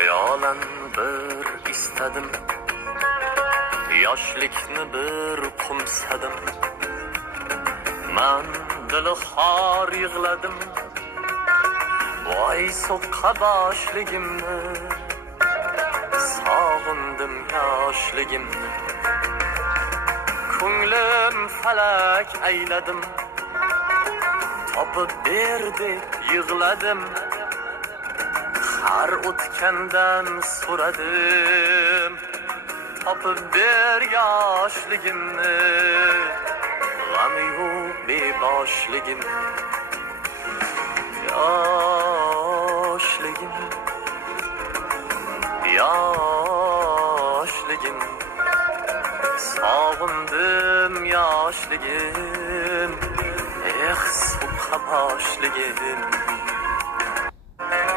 Hayolan bir istadim, yoshlikni bir qo'msadim. Man dili xor yig'ladim, voy so'qqa boshligimni. Sog'indim yoshligimni, ko'nglim falak ayladim. Topib ber deb yig'ladim, har o'tgandan so'radim. Topib ber yoshligimni, g'ami yo'q beboshligim. Yoshligim, yoshligim, sog'indim yoshligim. So'qqa boshligim.